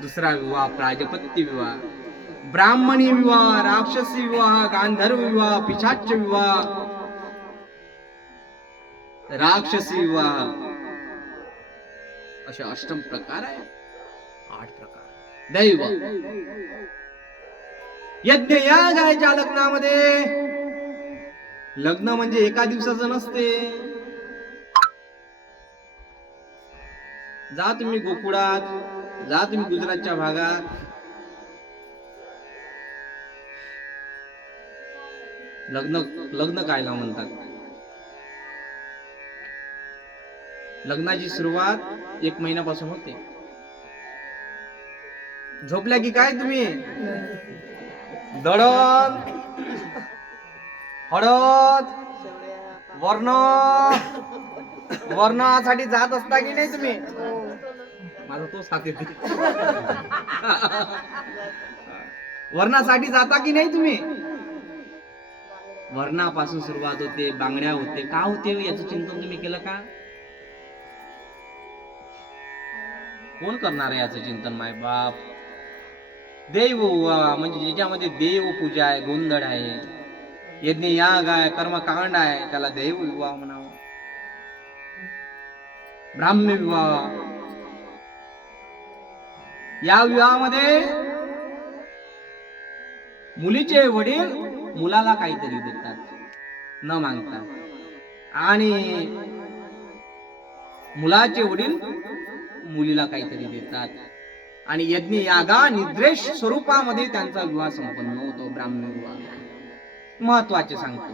दुसरा विवाह प्राजपत्य विवाह, ब्राह्मणी विवाह, राक्षसी विवाह, गांधर्व विवाह, पिशाच विवाह, राक्षसी विवाह, असे अष्टम प्रकार आहे. 8 प्रकार. दैव यज्ञ याग आहे ज्या लग्नामध्ये. लग्न म्हणजे एका दिवसाचं नसते. जा तुम्ही गोकुळात, जा तुम्ही गुजरातच्या भागात, लग्न लग्न कायला म्हणतात. लग्नाची सुरुवात 1 महिन्यापासून होते. झोपल्या की काय तुम्ही? दळण, हळद, वर्ण, वर्णासाठी जात असता की नाही तुम्ही? माझा तो साथ येते. वर्णासाठी जाता की नाही तुम्ही? वर्णापासून सुरुवात होते, बांगड्या होते. का होते याचं चिंतन तुम्ही केलं का? कोण करणार आहे याचं चिंतन? माय बाप. देव म्हणजे ज्याच्यामध्ये देव पूजा आहे, गोंधळ आहे, यज्ञ याग आहे, कर्मकांड आहे, त्याला देव विवाह म्हणावं. ब्राह्म्य विवाह, या विवाहामध्ये मुलीचे वडील मुलाला काहीतरी देतात न मागता, आणि मुलाचे वडील मुलीला काहीतरी देतात, आणि यज्ञ यागा निद्रेश स्वरूपामध्ये त्यांचा विवाह संपन्न होतो. ब्राह्मण विवाह महत्वाचे सांगतो.